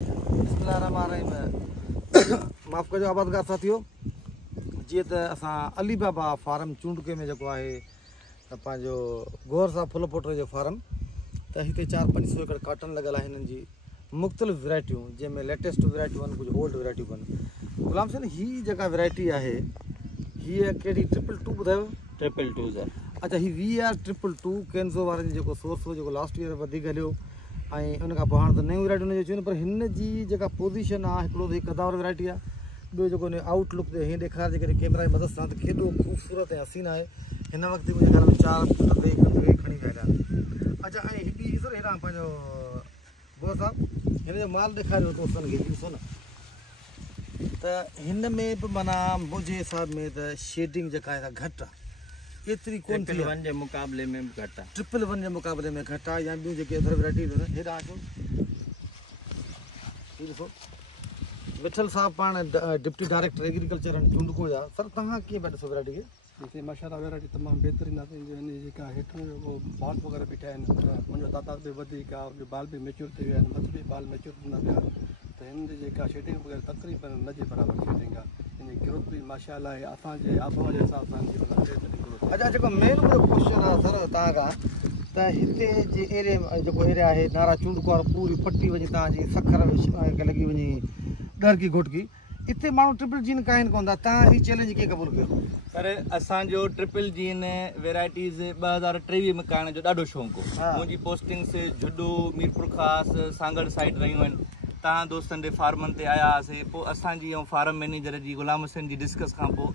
माफ़ कजो आबादगार साथियों, जी तो असां अली बाबा फार्म चूंडके में जो है पंहिंजो गौर साहब फुल पोटर जो फार्म तो हिते 400-500 एकड़ कॉटन लगल है। हिननि जी मुख़्तलिफ़ वैरायटियूं जंहिंमें लेटेस्ट वैरायटियूं आहिनि, कुछ ओल्ड वैरायटियूं आहिनि। गुलाम सिंह ही जेका वैरायटी है हीअ कहिड़ी 222 ॿुधायो? 222 सर। अच्छा, ही VR222 कैंसो वारनि जो सोर्स हो जो लास्ट ईयर वधीक हलियो ऐं उन खां पोइ हाणे त नयूं वैरायटियूं अची पर हिन जी जेका पोज़ीशन आहे हिकिड़ो त कदावर वैरायटी आहे, ॿियो जेको आउटलुक ते हीअं ॾेखारे जे करे कैमरा जी मदद सां त केॾो ख़ूबसूरत ऐं हसीन आहे। हिन वक़्तु मुंहिंजे घर में 4 फुट ते खणी विया आहिनि। अच्छा, ऐं हीअ सर हेॾां पंहिंजो गौर साहब हिन जो माल ॾेखारियो दोस्तनि खे, ॾिसो न त हिन में बि माना मुंहिंजे हिसाब में त शेडिंग जेका आहे घटि आहे, एतिरी कोन थी 1 जे मुक़ाबले में बि घटि आहे। 1 जे मुक़ाबले में घटि आहे या ॿियूं जेके अदर वैरायटीज़ आहिनि। हेॾां अचो, हीअ ॾिसो विठल साहब पाण डिप्टी डायरेक्टर एग्रीकल्चर एंड चूंडको जा। सर तव्हां कीअं पिया ॾिसो वैरायटी खे? जैसे माशाल्लाह वैरायटी तमामु बहितरीनु आहे। जेका हेठि वो बाल वग़ैरह बि ठहिया आहिनि, उनजो तादाद बि वधीक आहे, उनजो बाल बि मेच्योर थी विया आहिनि, मथे बि बाल मेच्योर थींदा पिया। त हिन जी जेका शेडिंग वग़ैरह तक़रीबन न जे बराबरि शेडिंग आहे। हिन जी ग्रोथ बि माशाल्लाह आहे असांजे आबहवा जे हिसाब सां ग्रोथ। अच्छा, जेको मेन मुंहिंजो क्वेश्चन आहे सर तव्हां खां त हिते जे एरिया जेको एरिया आहे नारा चूंडको वारो पूरी पट्टी वञी तव्हांजी सखर लॻी वञी ॾरकी घोटकी, इते माण्हू ट्रिपल जीन काइन कोन था। तव्हां हीउ चैलेंज कीअं क़बूल कयो? सर असांजो ट्रिपल जीन वैरायटीज़ 2023 में करण जो ॾाढो शौक़ु हो। मुंहिंजी पोस्टिंग्स जुडो, मीरपुर ख़ासि, सांगड़ साइड रहियूं आहिनि। तव्हां दोस्तनि जे फार्मनि ते आया हुआसीं, पोइ असांजी ऐं फार्म मैनेजर जी गुलाम हुसैन जी डिस्कस खां पोइ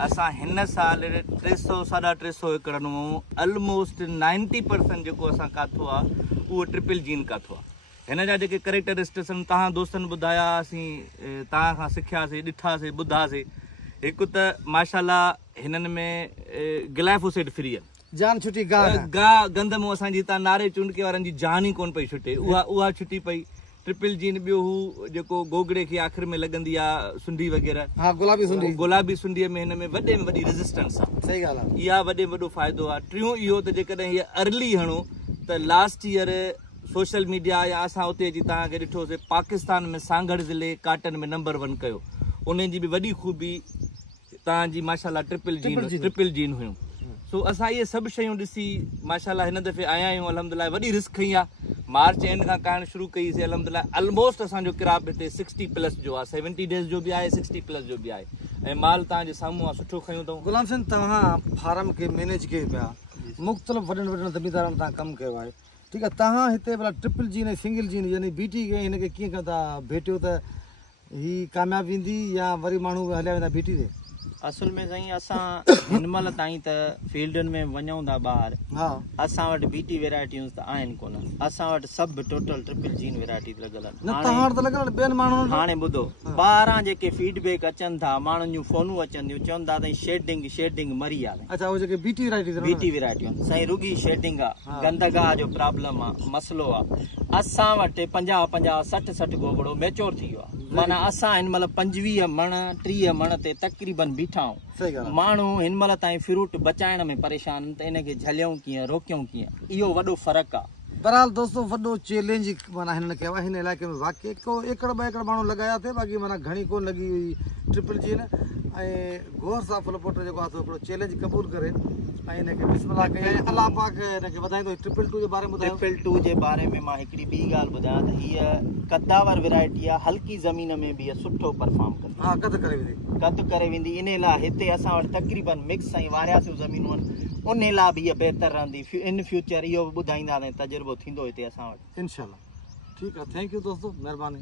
असां हिन साल 300-350 एकड़ में ऑलमोस्ट 90% जेको असां काथो आहे उहो ट्रिपल जीन काथो आहे। हिन जा जेके करेक्टरिस्टिक्स आहिनि तव्हां दोस्तनि ॿुधाया, असीं तव्हां खां सिखियासीं, ॾिठासीं, ॿुधासीं। हिकु त माशाल्लाह हिननि में ग्लाइफोसेट फ्री आहे, जान छुटी गाह गंद में असांजी हितां नारे चूंडके वारनि जी जान ई कोन पई छुटे, उहा छुटी पई। ट्रिपल जीन ॿियो हू जेको गोगड़े खे आख़िर में लॻंदी आहे सुंडी वग़ैरह, हा गुलाबी सुंडीअ में हिन में वॾे में वॾी रेज़िस्टेंस आहे। सही ॻाल्हि आहे, इहा वॾे में वॾो फ़ाइदो आहे। टियों इहो त जेकॾहिं हीअ अर्ली हणो त लास्ट ईयर सोशल मीडिया या असां उते अची तव्हांखे ॾिठोसीं पाकिस्तान में सांगड़ ज़िले काटन में नंबर 1 कयो। उन जी बि वॾी ख़ूबी तव्हांजी माशाल्लाह ट्रिपल जीन हुयूं। सो असां इहे सभु शयूं ॾिसी माशाल्लाह हिन दफ़े आया आहियूं। अल्हम्दुलिल्लाह वॾी रिस्क खई आहे। मार्च एंड खां करणु शुरू कईसीं। अल्हम्दुलिल्लाह ऑलमोस्ट असांजो किराब हिते 60+ जो आहे, 70 डेज़ जो बि आहे, 60+ जो बि आहे ऐं माल तव्हांजे साम्हूं आहे, सुठो खयूं अथऊं। गुलाम सिंह तव्हां फार्म खे मैनेज कयो पिया, मुख़्तलिफ़ वॾनि ज़मीनदारनि तव्हां कमु कयो आहे, ठीकु आहे। तव्हां हिते भला ट्रिपल जीन ऐं सिंगल जीन यानी बीटी खे हिनखे कीअं कंदा भेटियो त हीअ कामयाबु ईंदी या वरी माण्हू हलिया वेंदा बीटी ते? असल में साईं असां हिन महिल ताईं त फील्डनि में वञूं था ॿाहिरि, हा असां वटि बीटी वैरायटियूं त आहिनि कोन। असां वटि सभु टोटल ट्रिपल जीन वैरायटी लॻल आहिनि। हाणे ॿुधो, 12 जेके फीडबैक अचनि था, माण्हुनि जूं फोनूं अचनि थियूं, चवनि था त शेडिंग मरी आहे। अच्छा, उहे जेके बीटी वैरायटियूं साईं रुगी शेडिंग आहे, गंदगाह जो प्रॉब्लम आहे, मसलो आहे। असां वटि 50-50, 60-60 गोगड़ो मेच्योर थी वियो आहे। माना असां हिन महिल 25 मण 30 मण ते तक़रीबन बीठा आहियूं। माण्हू हिन महिल ताईं फ्रूट बचाइण में परेशान त इनखे झलियूं कीअं, रोकियूं कीअं, इहो वॾो फ़र्क़ु आहे। बहरहाल दोस्तों वॾो चैलेंज माना हिननि कयो आहे। हिन इलाइक़े में वाक़ई 1 एकड़ 2 एकड़ माण्हू लॻाया थिए, बाक़ी माना घणी कोन लॻी हुई ट्रिपल जीन। ऐं गौर साहब फुल पोटर जेको आहे हिकिड़ो चैलेंज क़बूल करे ऐं हिनखे बिस्मिल्लाह कई ऐं अलाह पाक हिनखे वधाईंदो। 222 जे बारे में ॿुधायो। 222 जे बारे में मां हिकिड़ी ॿी ॻाल्हि ॿुधायां त हीअ कदावर वैरायटी आहे, हल्की ज़मीन में बि सुठो परफॉर्म कंदी। हा, कद करे वेंदी। इन लाइ हिते असां वटि तक़रीबन मिक्स ऐं वारियासियूं ज़मीनूं आहिनि, उन लाइ बि इहा बहितर रहंदी। इन फ्यूचर इहो बि ॿुधाईंदा ऐं तजुर्बो थींदो हिते असां वटि, इंशाल्लाह। ठीकु आहे, थैंक यू दोस्तों, महिरबानी।